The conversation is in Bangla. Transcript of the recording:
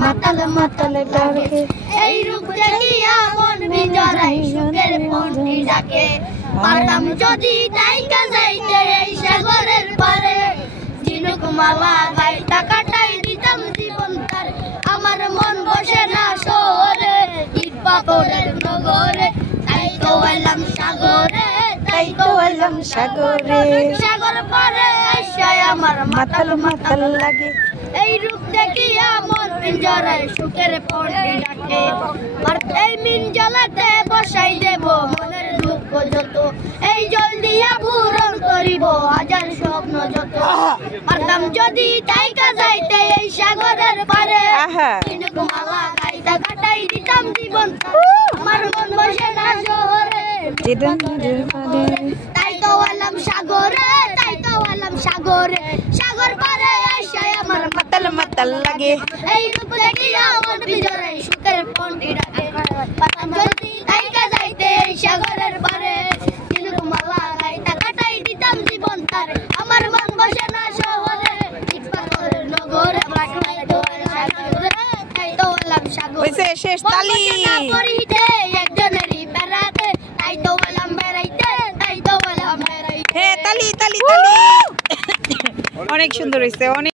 মাতাল মাতাল ডাকে এই রূপ দেখিয়া মন বিজড়াই সুখের পন্থী ডাকে পারতাম যদি তাইকা যাইতে এই সাগরের পারে ঝিনুক মালা গাইতা কাটাই দিতাম জীবন তার আমার মন বসে না শহরে ইট পাথরের নগরে তাই তো এলাম সাগরে তাই তো এলাম সাগরে সাগর পারে আইসায় আমার মাতাল মাতাল লাগে এই রূপ দেখিয়া মন পিঞ্জরায় সুখের পন্থী ডাকে আর এই মিন জলাতে বসাই দেব মনের দুঃখ যত এই জল দিয়া পূরণ করিব হাজার স্বপ্ন যত পারতাম যদি তাইকা যাইতে এই সাগরের পারে ঝিনুক মালা গাইতা কাটাই দিতাম জীবন আমার মন বসে না শহরে তাই তো এলাম সাগরে তাই তো এলাম সাগরে সাগর পারে আইসায় আমার মাতাল মাতাল লাগে এই রূপ দেখিয়া মন বিজড়াই সুখের পন্থী ডাকে পারতাম যদি তাইকা যাইতে এই সাগরের পারে ঝিনুক মালা গাইতা কাটাই দিতাম জীবন তার আমার মন বসে না শহরে ইট পাথরের নগরে তাই তো এলাম সাগরে শেষ তালি করিতে একজনেরই বেড়াতে তাই তো এলাম বেড়াইতে তাই তো এলাম বেড়াইতে হ্যাঁ তালি তালি তালি অনেক সুন্দর হয়েছে অনেক